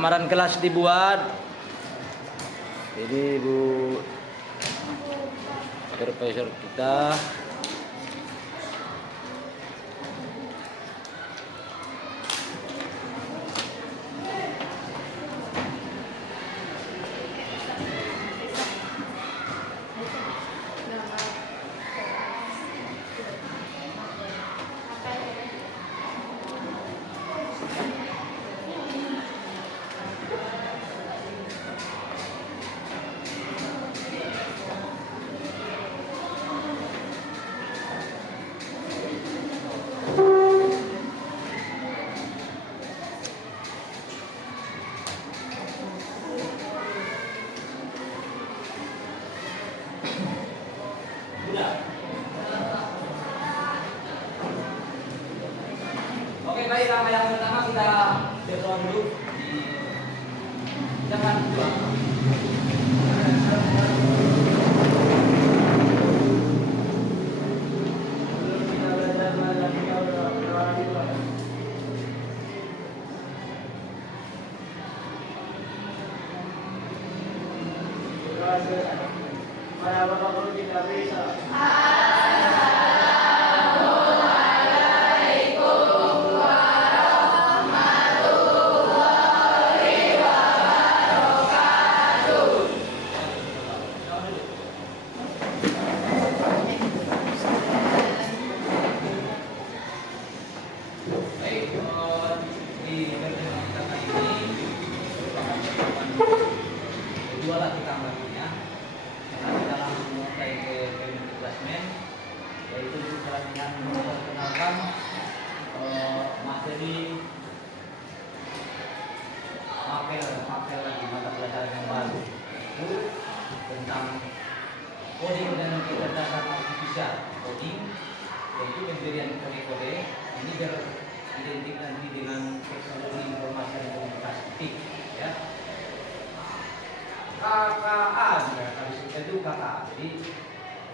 Penamaran kelas dibuat. Ini Bu Profesor kita. Oke, baik, langkah yang pertama kita background dulu. Jangan dua. Para bapak guru tidak bisa. Baik, di pertemuan kita kali ini kedua lah kita ambilnya. Karena kita langsung mulai ke community classmen, yaitu setelah dengan memperkenalkan materi mapel lagi mata pelajaran yang baru, itu tentang coding dan kecerdasan artifisial. Coding yaitu pemberian kode-kode ini identik nanti dengan teknologi informasi dan komunikasi, ya. KKA juga kali itu KKA. Jadi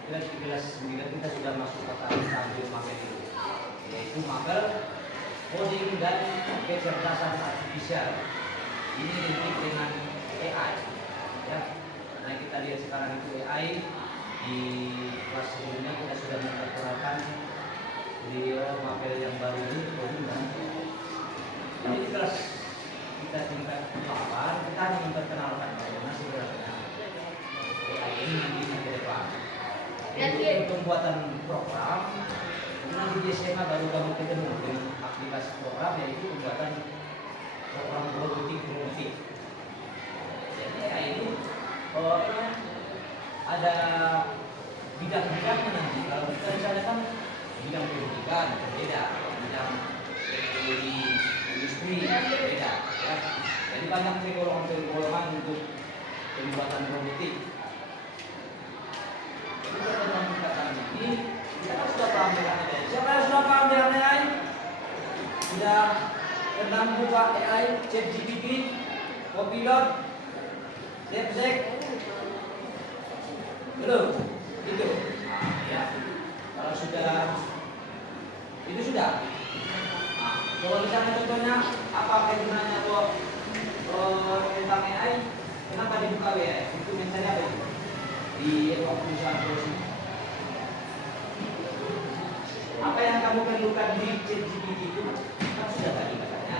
kita di kelas 9 kita sudah masuk KKA sambil mapel itu, yaitu mapel coding dan kecerdasan artifisial. Ini identik dengan AI, ya. Karena kita lihat sekarang itu AI di kelas sebelumnya kita sudah memperkenalkan di mapel yang baru ini coding dan jadi di kelas kita tingkat 8 kita hanya memperkenalkan bagaimana sebenarnya AI ini nanti ke depan. Untuk pembuatan program itu nanti di SMA baru kamu ketemu dengan aplikasi program, yaitu pembuatan program robotik. Jadi AI ini ada bidang-bidangnya nanti. Kalau kita misalnya kan bidang pendidikan berbeda, bidang teknologi industri berbeda, ya. Jadi banyak golongan untuk pembuatan robotik. Jadi pertemuan kita kali ini kita kan sudah paham dengan AI. Siapa yang sudah paham dengan AI? Sudah pernah buka AI, ChatGPT, Copilot, Zepsek? Belum? Itu. Ya. Kalau sudah itu sudah. Nah, kalau misalnya contohnya apa gunanya kok tentang AI? Kenapa dibuka WA? Itu misalnya apa itu? Di perusahaan solusi. Apa yang kamu perlukan di ChatGPT itu kan sudah tadi katanya.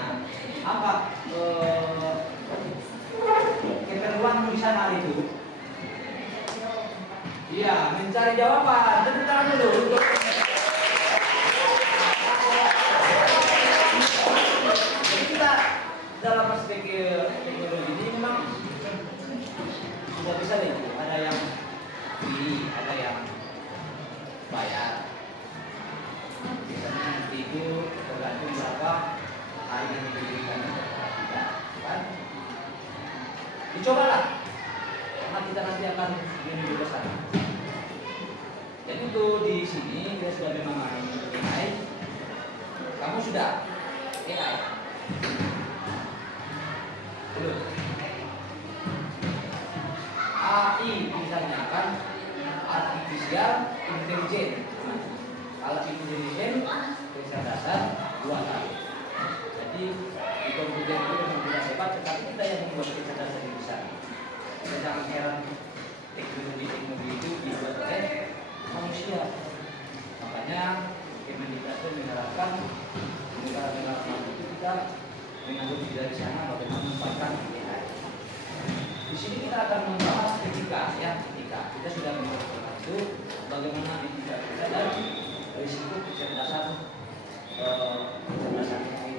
Apa keperluan di sana itu? Iya, mencari jawaban. Tepuk tangan dulu. Jadi kita dalam aspek teknologi ini memang sudah bisa nih. Ada yang free, ada yang bayar. Biasanya nanti itu tergantung berapa hari yang diberikan kita, kan? Dicobalah, karena kita nanti akan menuju ke sana. Jadi untuk di sini kita sudah memang AI. Kamu sudah AI. Belum. AI misalnya kan artificial intelligence. Kalau intelligence kecerdasan buatan. Jadi komputer itu memang tidak hebat, tetapi kita yang membuat kecerdasan di sana. Kita jangan heran teknologi itu dibuat oleh manusia. Makanya Kemendikbud itu menerapkan negara-negara maju itu kita mengambil dari sana bagaimana memanfaatkan AI. Di sini kita akan membahas etika, ya, etika. Kita sudah membahas itu bagaimana etika kita dan risiko kecerdasan kecerdasan AI.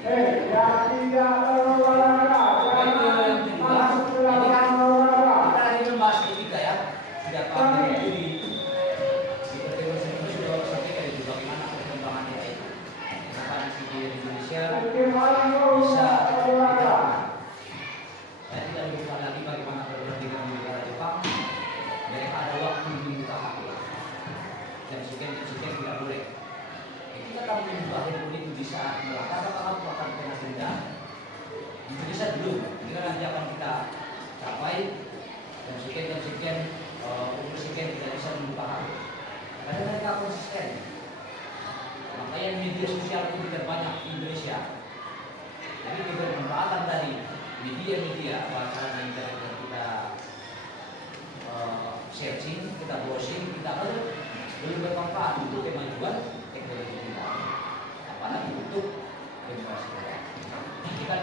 tidak berolahraga. Kita lagi membahas etika, ya. Sudah paham dari di pertemuan sebelumnya sudah sampaikan itu bagaimana perkembangan AI. Kenapa di Indonesia bisa diterapkan. Saya tidak lupa lagi bagaimana perbandingan di negara Jepang. Mereka ada waktu membuka HP. Dan sekian tidak boleh. Kita akan mengubah handphone itu di saat melangkah, apakah kamu akan kena denda? Indonesia belum. Ini kan nanti akan kita capai dan sekian umur sekian tidak bisa membuka HP. Karena mereka konsisten. Makanya media sosial itu tidak banyak di Indonesia. Jadi kebermanfaatan dari media-media bahasa internet yang kita searching, kita browsing, kita belum bermanfaat untuk kemajuan teknologi kita, apalagi untuk generasi kita. Ini kan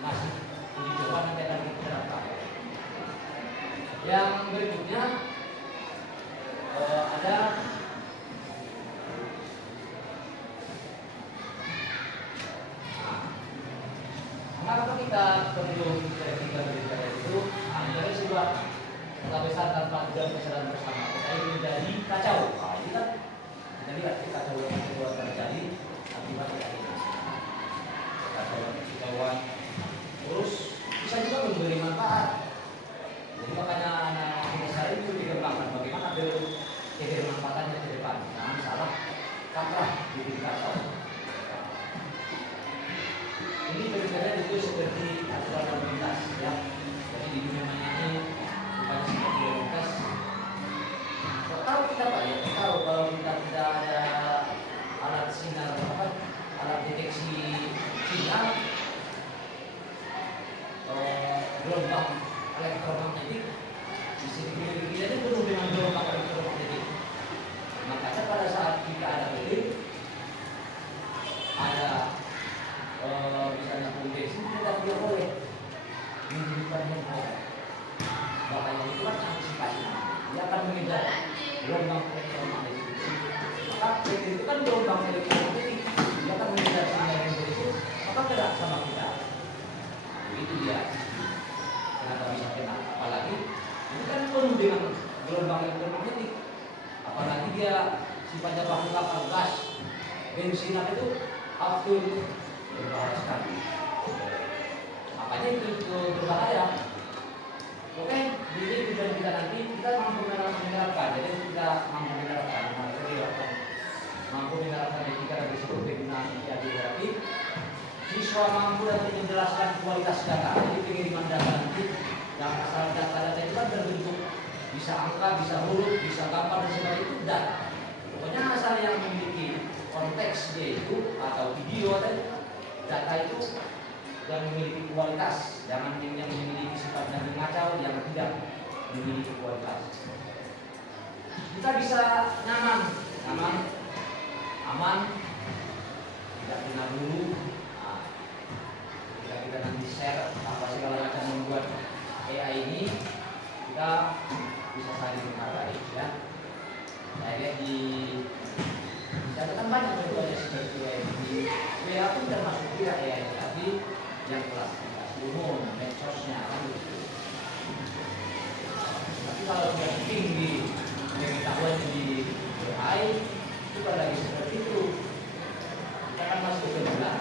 masih uji coba, nanti akan kita terapkan. Yang berikutnya ada kenapa kita perlu verifikasi berita itu? Antara sebuah kota besar tanpa tujuan kesadaran bersama, kota ini menjadi kacau. Nah, ini kan kita lihat kacau yang terjadi akibat ini. Kacauan. Terus bisa juga memberi manfaat. Jadi makanya anak besar itu dikembangkan bagaimana kebermanfaatannya ke depan. Jangan salah kaprah di kacau. Ini berbeda itu seperti aturan lalu lintas, ya. Jadi di dunia maya ini bukan seperti lalu lintas. Kalau kita banyak tahu kalau kita tidak ada alat sinar alat deteksi sinar gelombang elektromagnetik di sini kita ini penuh dengan gelombang elektromagnetik. Makanya pada saat kita ada beli ada misalnya polisi kita tidak boleh menghidupkan handphone. Makanya itu kan antisipasi. Dia akan mengejar gelombang elektromagnetik. Maka itu kan gelombang elektromagnetik. Dia akan mengejar sinyal handphone itu, maka gerak sama kita. Itu dia. Kenapa bisa kena? Apalagi ini kan penuh dengan gelombang elektromagnetik. Apalagi dia sifatnya bahan bakar gas, bensin apa itu aftur berbahaya sekali. Makanya itu berbahaya. Oke, jadi tujuan kita nanti kita mampu menerapkan. Jadi kita mampu menerapkan, mampu menerapkan etika dan risiko penggunaan media berarti siswa mampu dan menjelaskan kualitas data. Jadi pengiriman data nanti yang asal data itu kan berbentuk bisa angka, bisa huruf, bisa gambar dan sebagainya itu data. Pokoknya asal yang memiliki konteks dia itu atau video atau data itu yang memiliki kualitas, jangan yang memiliki sifat yang mengacau, yang tidak memiliki kualitas. Kita bisa nyaman, aman, tidak kena dulu. Nah, ketika kita nanti share apa segala macam membuat AI ini, kita bisa saling menghargai, ya. Saya lihat di catatan banyak contohnya seperti di WA pun termasuk dia AI, tapi yang kelas umum, medsosnya kan gitu. Tapi kalau sudah tinggi pengetahuan di AI itu pada lagi seperti itu, kita akan masuk ke bulan.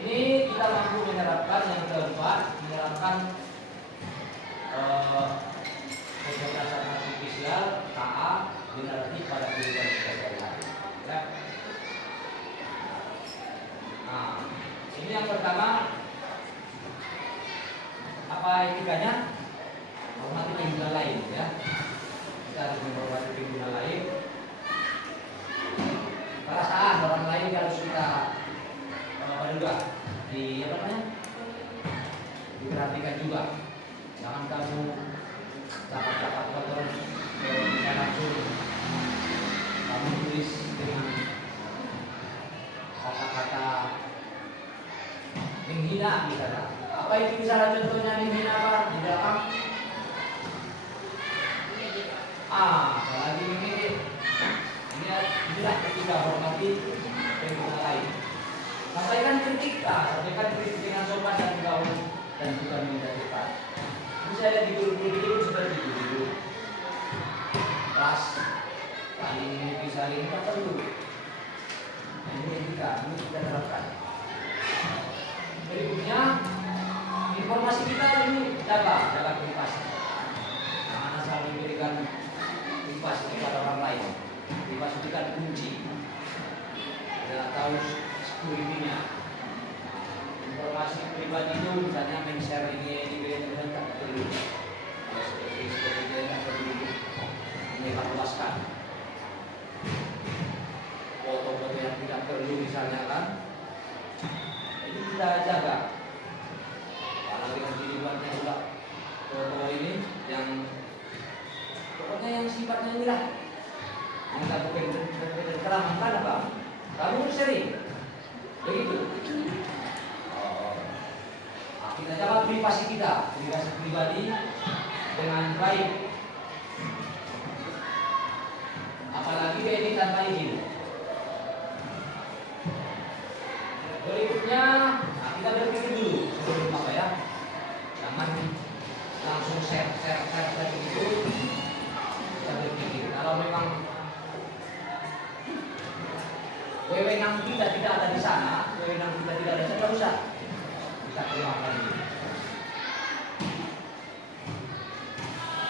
Ini kita mampu menerapkan yang keempat, menerapkan kecerdasan artifisial KA generatif pada kehidupan kita sehari-hari. Ya. Nah, ini yang pertama. saudara contohnya ini apa di belakang? Apalagi ini inilah ketika hormati pengguna lain. Sampaikan kritik, sampaikan kritik dengan sopan dan gaul dan bukan menjatuhkan. Ini saya lihat di guru-guru seperti itu. Kelas saling saling kita perlu. Ini etika, ini kita terapkan. Berikutnya informasi kita ini jaga privasi. Jangan asal memberikan privasi kepada orang lain. Privasi itu kan kunci. Tidak tahu security-nya. Informasi pribadi itu misalnya men-share ini dan tak perlu. Seperti tidak perlu dievaluasikan. Foto-foto yang tidak perlu misalnya kan, ini kita jaga. Kalau dengan dibuatnya juga foto ini yang pokoknya yang sifatnya inilah yang tak berkeramkan apa? Kamu sering begitu. Kita jaga privasi kita, privasi pribadi dengan baik. Apalagi ini tanpa izin. Berikutnya, kita berpikir dulu sebelum apa ya. Jangan langsung share itu. Kita berpikir. Kalau memang wewenang kita tidak ada di sana, wewenang kita tidak ada di sana, tidak usah. Kita keluarkan dulu.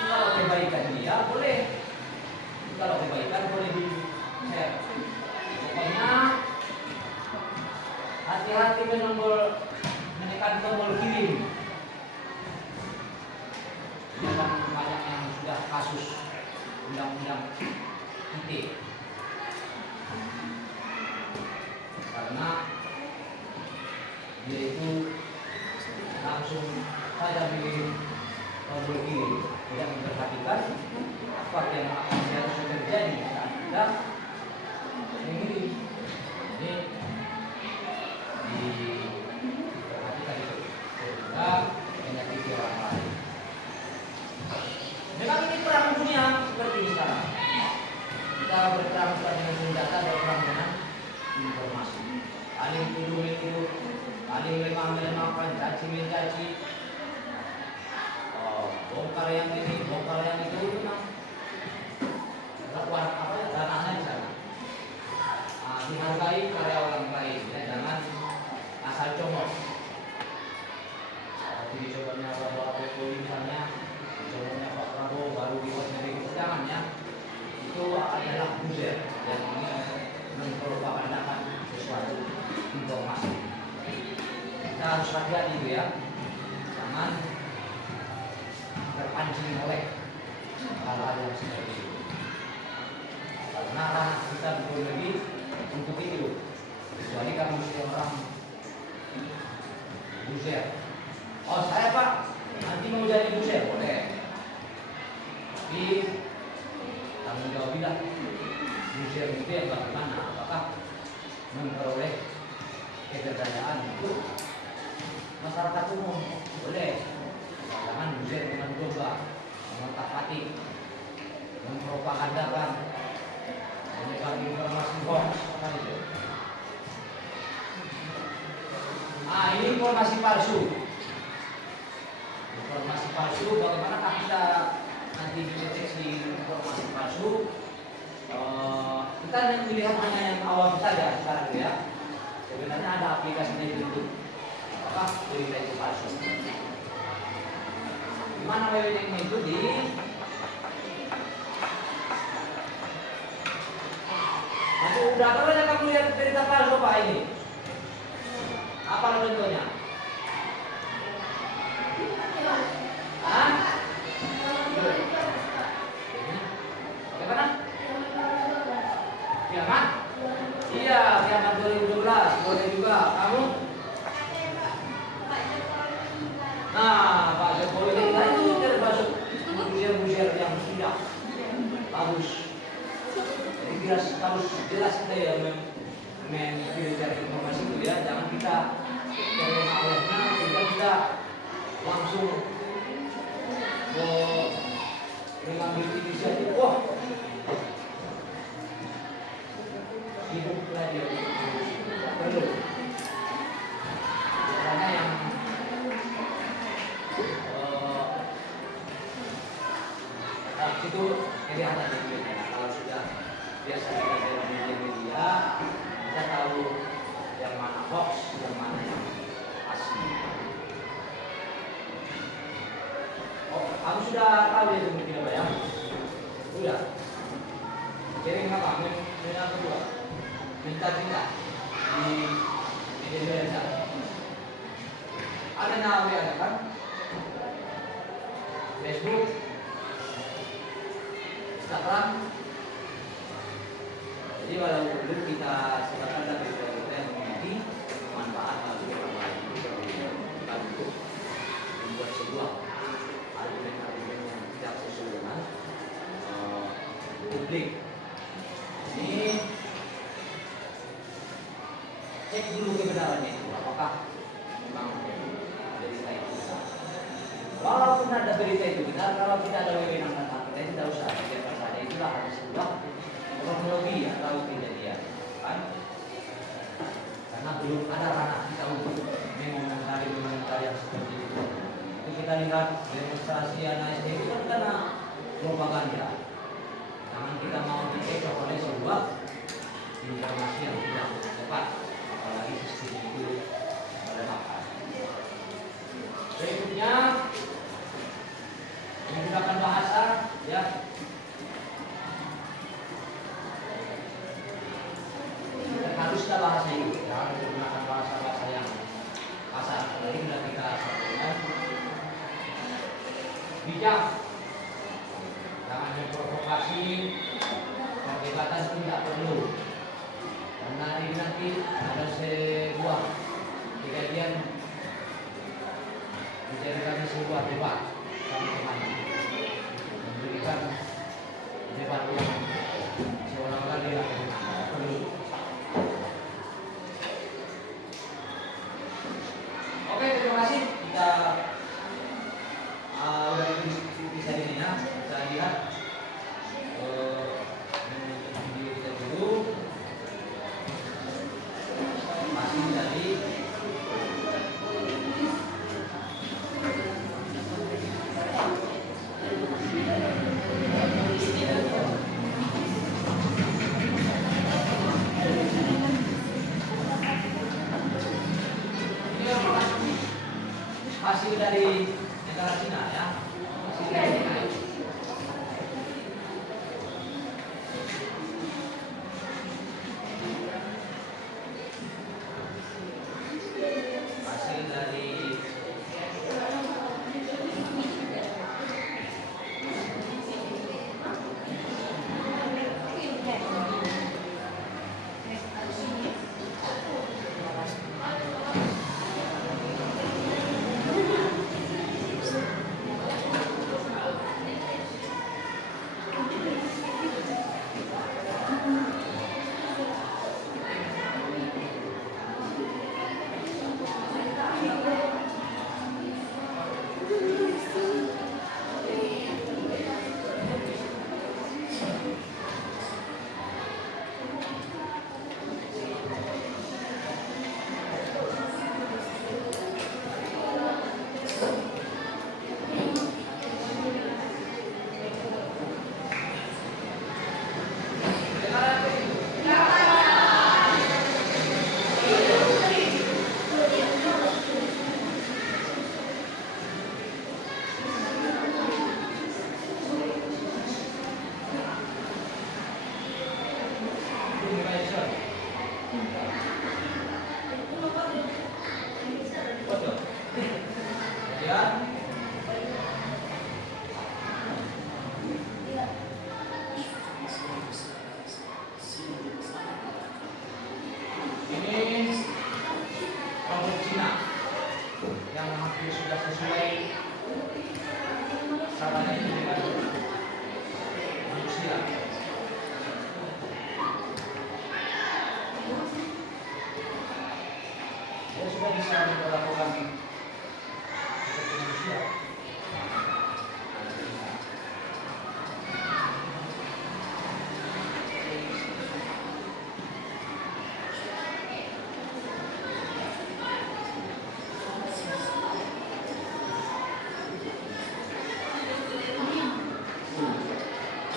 Kalau kebaikan dia boleh. Kalau kebaikan boleh di share. Pokoknya hati-hati menekan tombol kirim. Jangan banyak yang sudah kasus undang-undang ITE. Karena dia itu langsung saja pilih tombol kirim, tidak memperhatikan apa yang akan seharusnya terjadi saat kita mengirim. Ini diperhatikan itu sehingga menyakiti orang lain. Memang ini perang dunia seperti ini sekarang. Kita berperang dengan senjata, berperang dengan informasi. Saling tuduh-menuduh, saling lemah-melemahkan, caci-mencaci. Bongkar yang ini, bongkar yang itu, memang lakukan apa ya, dananya di sana. Dihargai karya orang lain, ya, jangan asal comot. Seperti dicoba Pak Jokowi misalnya, dicoba Pak Prabowo baru dibuatnya begitu, jangan ya. Itu adalah buzzer yang ini mempropagandakan sesuatu informasi. Kita harus hati-hati itu ya, jangan terpancing oleh hal-hal yang seperti itu. Karena kita bukan lagi untuk itu, kecuali kamu orang buzzer. Oh saya Pak, nanti mau jadi buzzer boleh. Tapi tanggung jawabilah buzzer itu yang bagaimana? Apakah memperoleh ketergantungan itu masyarakat umum boleh? Jangan buzzer dengan coba mengotak-atik, mempropagandakan, menyebar informasi hoax kan itu. Ini informasi palsu. Informasi palsu, bagaimanakah kita nanti mendeteksi informasi palsu? Kita melihat hanya yang awam saja sekarang ya. Sebenarnya ada aplikasinya itu. Apakah berita itu palsu? Di mana wewenangnya itu di udah banyak kamu lihat berita palsu Pak ini? Apa contohnya? Hah? Bagaimana? Kiamat? Iya, kiamat 2012 boleh juga. Kamu? Nah, Pak Jokowi itu termasuk buzzer-buzzer yang tidak bagus. Jadi harus jelas kita ya memfilter informasi itu ya, jangan kita terlena olehnya sehingga kita langsung mengambil inisiatif. Wah, sibuk dia tidak perlu. Karena yang itu kelihatan di media. Kalau sudah biasa kita dalam media, kita tahu yang mana hoax, yang mana yang asli. Oh, kamu sudah tahu ya mungkin apa ya? Sudah. Jaring apa? Yang kedua, minta di media. Ada nama ada kan? Facebook, Instagram. Jadi walau dulu kita sekarang ada kita yang memiliki manfaat bagi orang lain, kita untuk membuat sebuah argumen-argumen yang tidak sesuai dengan publik. Ini cek dulu kebenarannya itu, apakah memang berita itu benar. Walaupun ada berita itu benar, kalau tidak ada wewenang dan kita tidak usah biarkan saja, itulah harus sebuah kronologi atau kejadian, kan? Karena belum ada ranah kita untuk mengomentari yang seperti itu. Itu kita lihat demonstrasi anak SD itu kan karena propaganda. Jangan kita mau dicekok oleh sebuah informasi yang tidak tepat, apalagi sistem itu melemahkan. Berikutnya menggunakan bahasa, ya. Haruslah bahasa itu, jangan menggunakan bahasa yang kasar. Apalagi sudah kita sampaikan bijak, jangan memprovokasi, perdebatan itu tidak perlu. Karena ini nanti ada sebuah kejadian menjadikan sebuah debat sama-sama, memberikan debat yang seolah-olah dia perlu. Oke, terima kasih. Kita udah bisa ini ya. Kita lihat video kita dulu. Masih tadi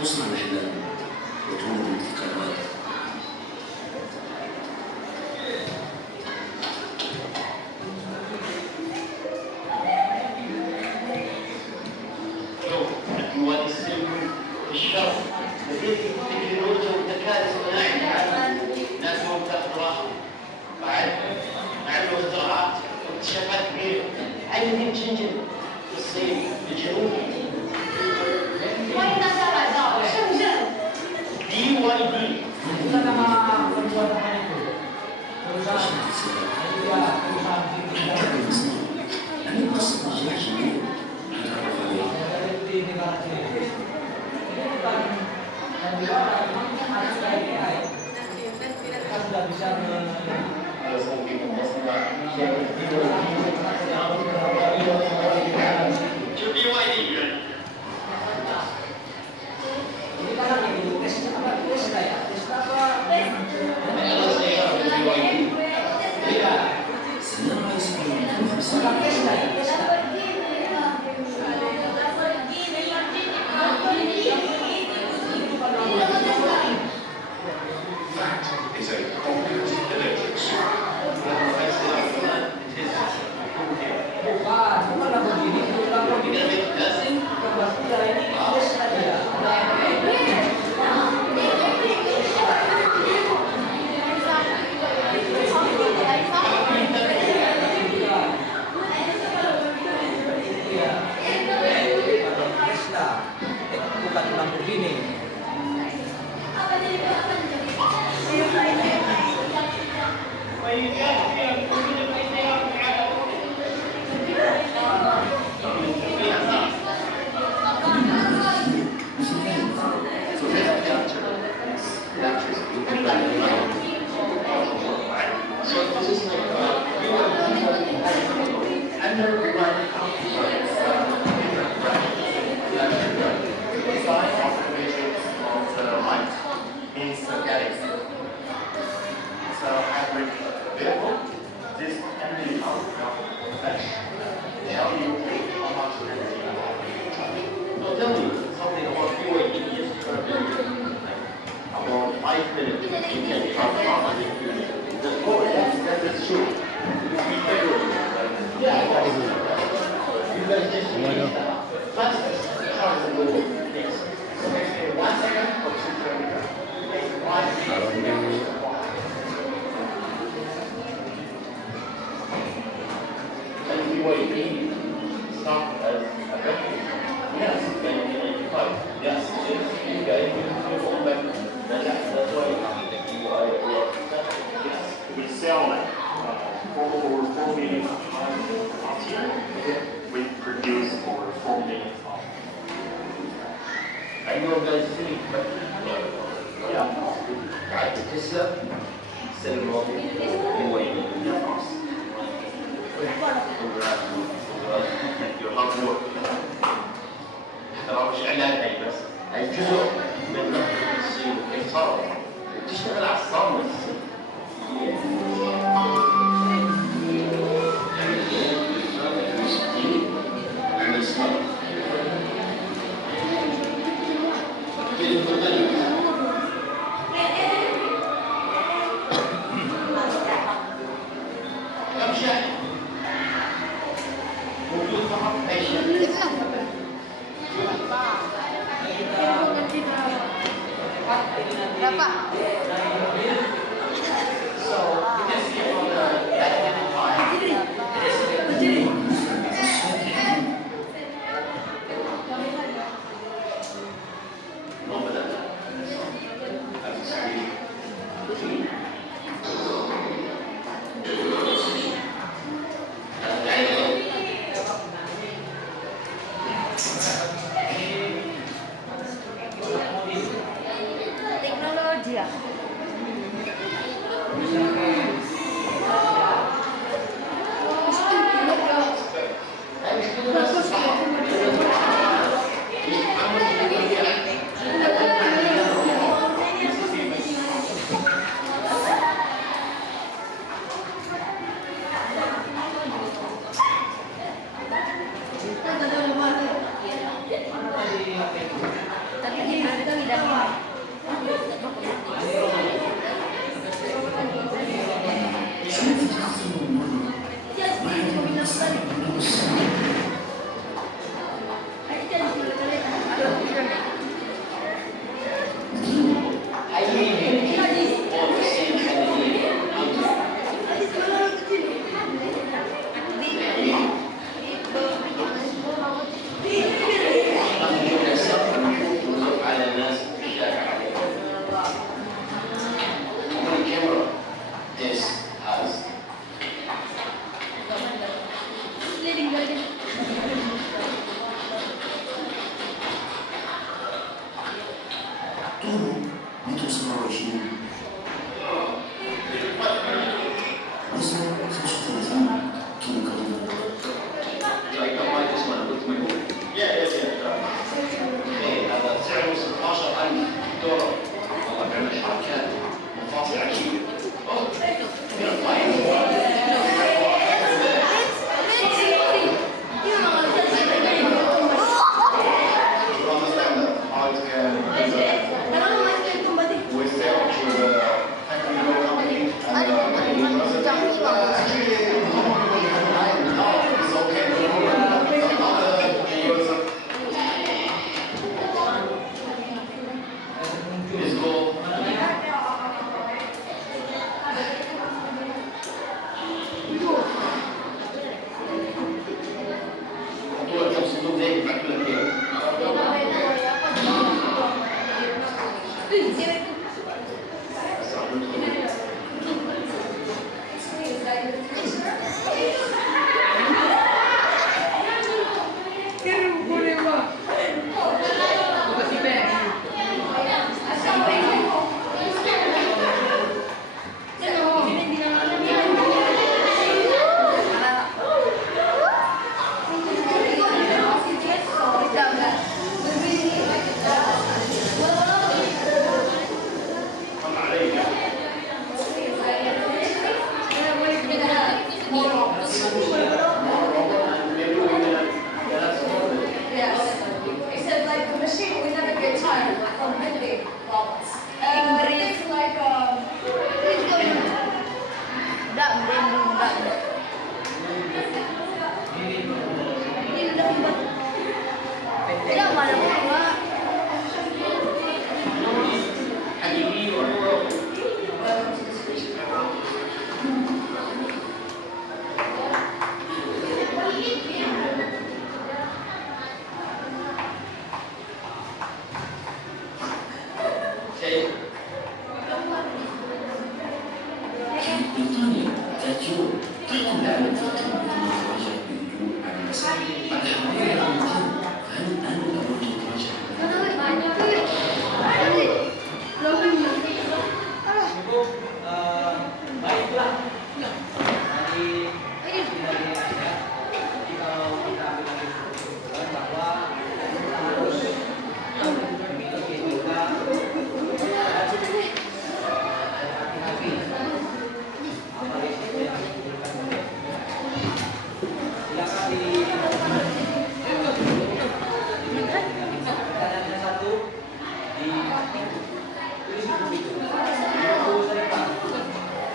تصنع الأحلام وتولد الابتكارات. مواد السلم في الشرق لديه التكنولوجيا والذكاء الاصطناعي ناس مبتكرة بعد عنده اختراعات واكتشافات كبيرة. عندي تنجن في الصين الجنوبي BYD Kita nama pembuat apa itu? Perusahaan. Iya, perusahaan di أنا قصة نجاح كبير نتعرف عليه. di negara China. Ini bukan yang di luar, memang harus kayak AI. Kita sudah bisa على ممكن مصنع شو BYD ini kan lagi tes apa Tesla ya? Tesla apa? Iya. سنرى يصبح 50 Bukan Tesla ya, Tesla. fact is a compact electric suit. Bukan Lamborghini, itu Lamborghini. Yang pasti ya ini Tesla dia. Iya. Tesla. Bukan Lamborghini. We sell like over 4 million last year. We produce over 4 million. I know guys see, but yeah, I Tesla sell more in France. Your hard work. طبعا مش اعلان هي بس هي جزء من الشيء الصار تشتغل على الصامت. كم شهر موجود فقط أي شهر Berapa? So you can see from the dynamic time. Teknologi ya. Misalnya todo untuk seluruh hidup. Bisa sesuatu tuh kamu. Like the mic is one with me. Yeah. Okay, هذا سعره 16,000 دولار. والله بيعمل حركات مفاصل عجيبة. Oh, yeah, Except like the machine, we never get tired of building robots. It's like Bertanya, Cacio, kamu dapat bertemu dengan wajah itu Anissa. Padahal dia mungkin kan anda untuk wajah. Cukup baiklah dari ayat. Jadi kalau kita ambil lagi kesimpulan bahwa kita harus memiliki etika dan hati-hati apa itu yang diberikan oleh silakan di pertanyaannya satu di tulis buku itu saya Pak.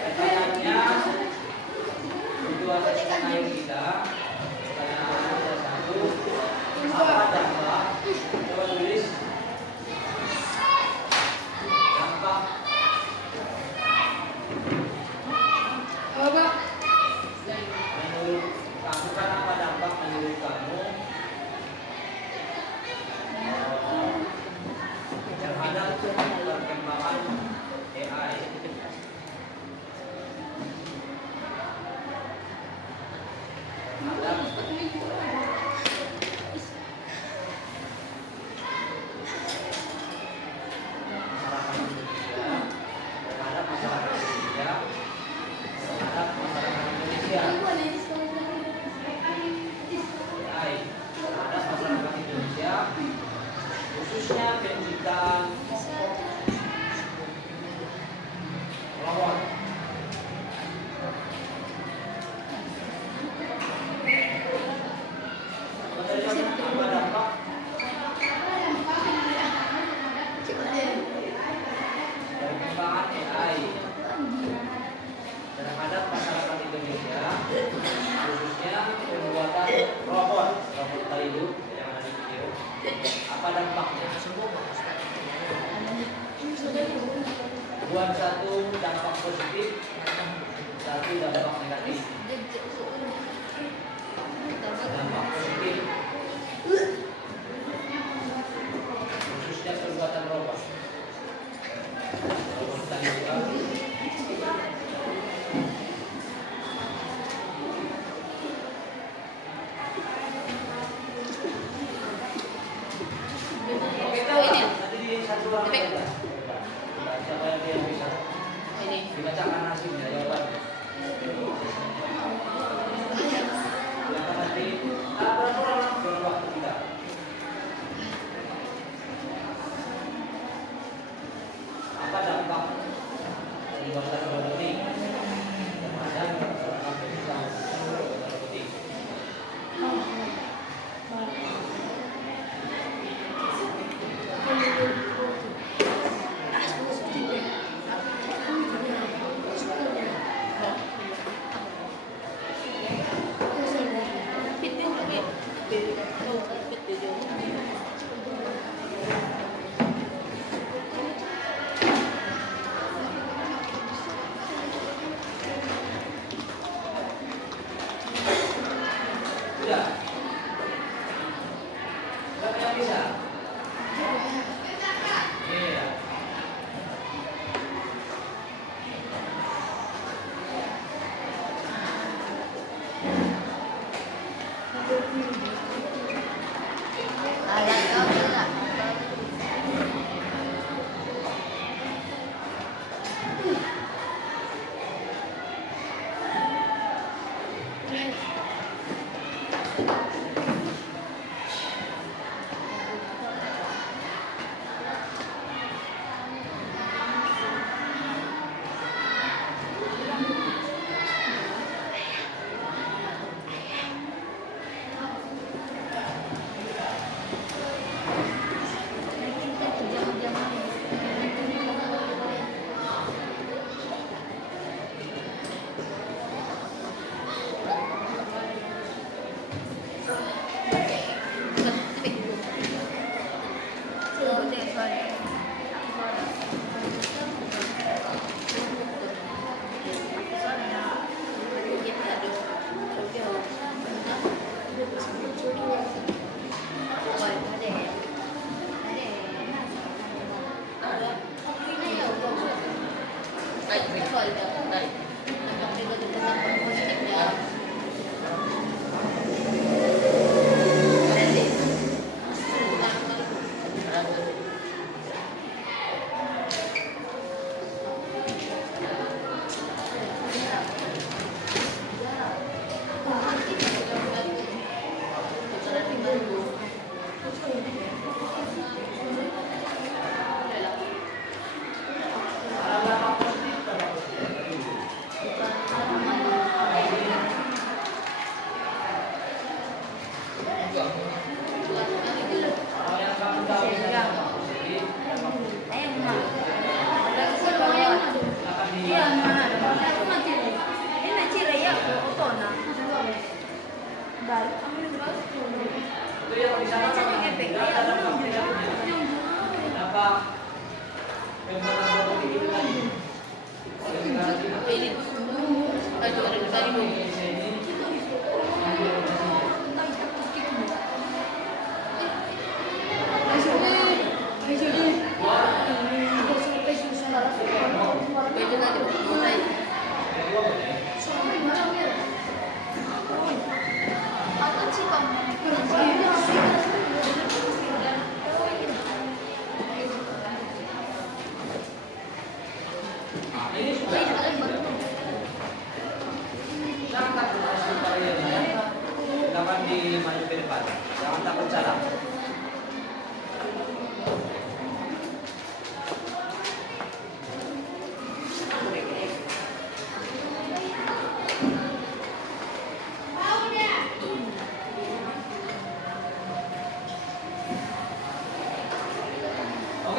Pertanyaannya tujuan air kita. Pertanyaan satu, apa dampak? Coba tulis dampak. Menurut kamu kan apa dampak menurut kamu terhadap perkembangan AI? Terhadap masyarakat Indonesia, terhadap masyarakat Indonesia, AI, terhadap masyarakat Indonesia, khususnya penciptaan robot. Apa dampak perkembangan AI terhadap masyarakat Indonesia, khususnya pembuatan robot Tailu yang ada di video. Apa dampaknya? Buat satu dampak positif, satu dampak negatif. Dampak positif khususnya perbuatan robot. Robot Tailu. Oke, tahu ini. Tadi di satu ulang aja. Siapa yang bisa? Ini. Dibacakan hasilnya jawabannya. Silakan nanti. Berapa dalam waktu kita? Apa dampak pembuatan robotik? Ada dampak robotik. Sudah. Siapa yang bisa? Iya.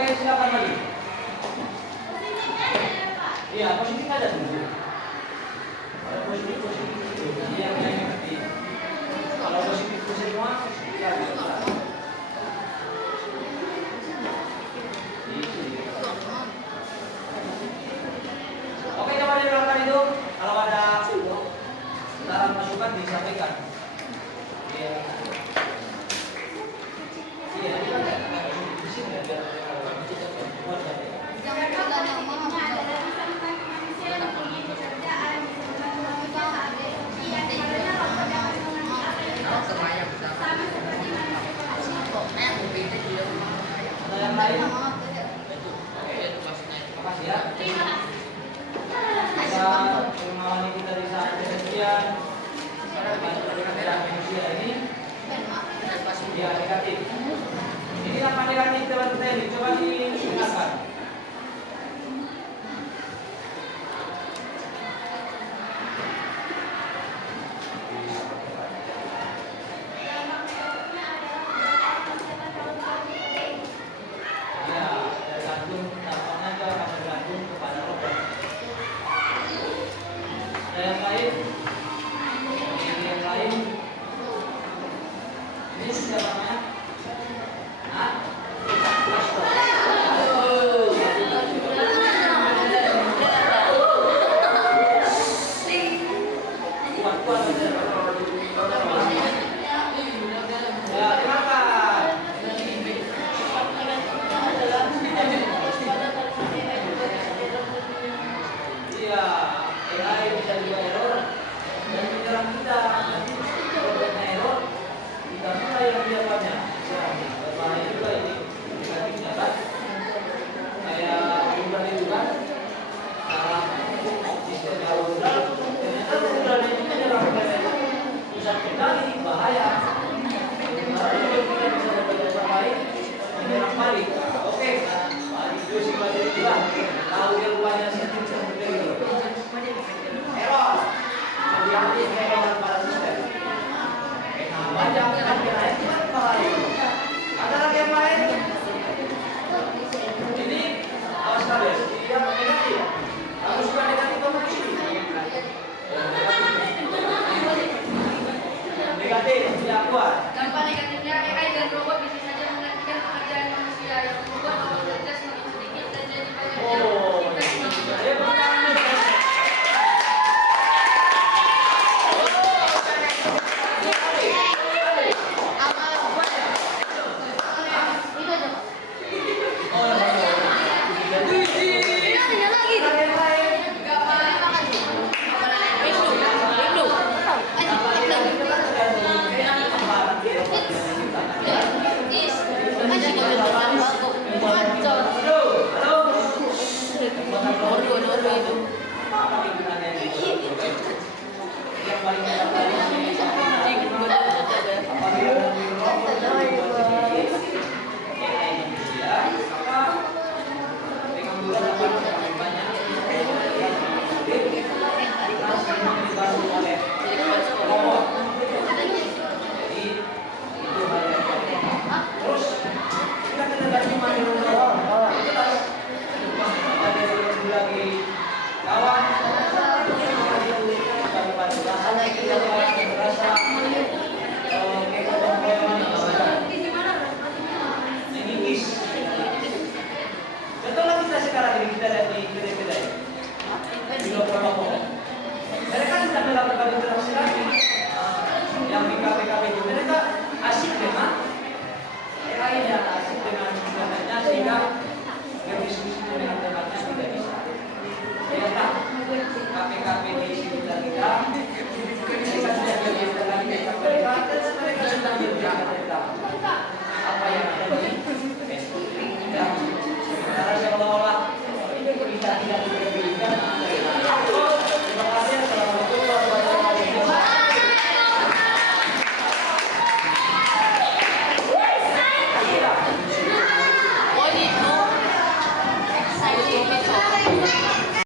Silakan lagi. Iya, positif aja dulu. Kalau positif dulu. Yang ngerti. Kalau positif semua, ya bisa. Oke, coba diulang itu. Kalau ada saran masukan disampaikan. Iya. Iya, ini kan di sini ada. Yang lain? ini? Coba didengarkan. Ya, tergantung tampaknya itu akan tergantung kepada robot. Ada yang lain? Ini yang lain? Ini siapa namanya? Hah? Kuat-kuat aja. Ya, dimakan. Iya, AI bisa juga error dan menyerang kita. Nanti robotnya error, kita mulai yang jawabannya. Berbahaya juga ini. Negatifnya kan? Kayak bulan itu kan? Dalam sistem rudal, ternyata rudal itu menyerang ke pusat kendali, bahaya. Kalau kita bisa bekerja baik, menyerang balik. Oke, balik dulu sih balik juga. Tahu dia rupanya sistem seperti itu. Error. Hati-hati error pada sistem. Banyak kan kirain cuma bahaya. Ada lagi yang lain? Ini awas kalian, dia negatif. Kamu suka negatif kamu di sini. Negatif, tidak kuat. Dampak negatifnya AI dan robot bisa saja menggantikan pekerjaan manusia yang membuat bekerja semakin sedikit dan jadi banyak yang beraktivitas manusia. Mereka tidak melakukan interaksi lagi. Yang di KPKP itu mereka asik dengan AI-nya, asik dengan temannya sehingga berdiskusi dengan temannya tidak bisa. Ternyata KPKP di sini kita mereka tidak berbicara lagi dengan mereka dan mereka sedang berbicara tentang apa yang ada di Facebook. Ya, sementara seolah-olah kita tidak